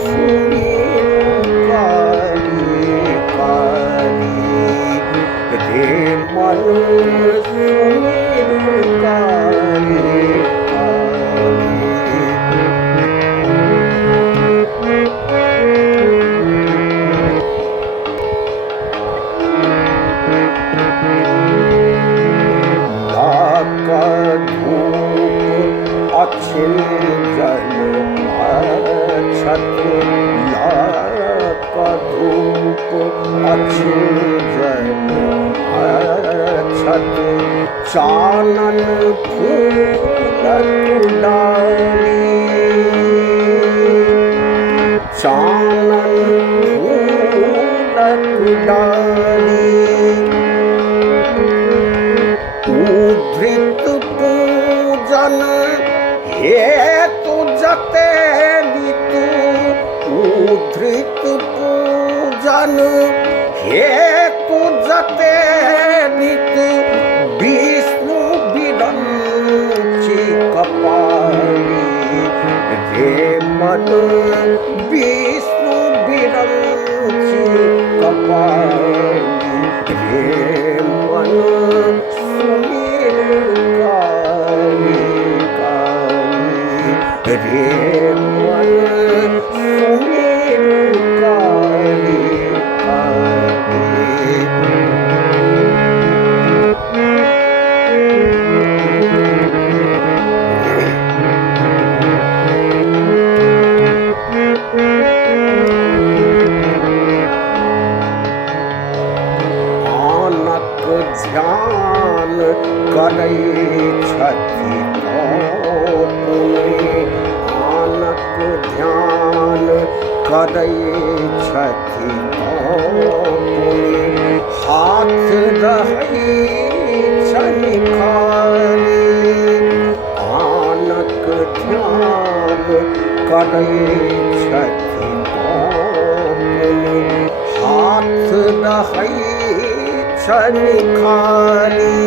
सुमिरु काली काली रे मन सुमिरु काली अछिल जल अछत लाक धूप अछिल जल अछत चानन फूलक डाली चानन फूलक डाली उद्धृत पूजन हेतु जते ऋतु उद्धृत पूजन हेतु जते ऋतु विष्णु विरंची कपाली रे मन विष्णु विरंची कपाली रे मन सुमिरु काली रे मन सुमिरु काली आनक ध्यान करै छथि आनक ध्यान करै छथि हाथ रहै छनि खाली आनक ध्यान करै छथि हाथ रहै छनि खाली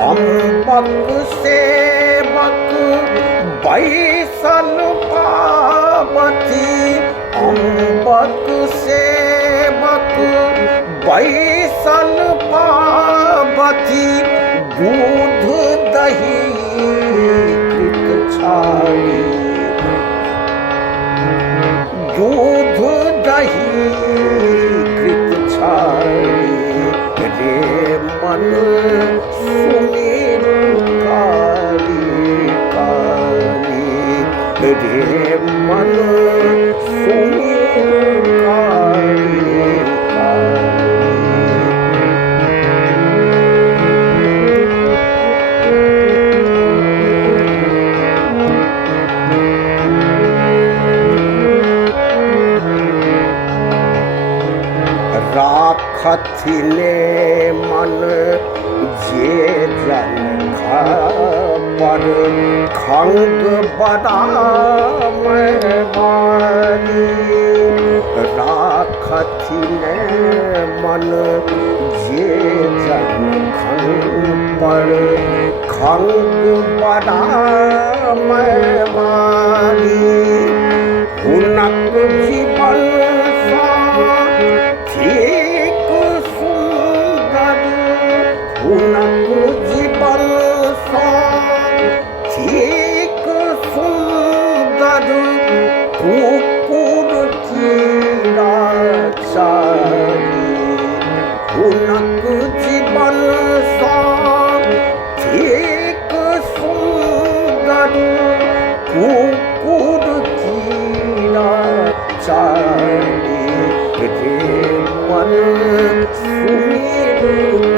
अम्बक सेवक बैसल पावती अम्बक सेवक बैसल पावती दूध दही कृत छाली दूध दही कृत छाली रे मन सुमिरु काली रे मन सुमिरु काली राखथिने मन जे जन पर खंग बदाम मारी राखथिने मन जे जन पर खंग बदाम मारी हुनक जीवन ठीक सुंदर हुनक जीवन ठीक सुंदर कुकुर कीड़ा चारी हुनक जीवन ठीक सुंदर कुकुर कीड़ा चारी रे मन सुमिरु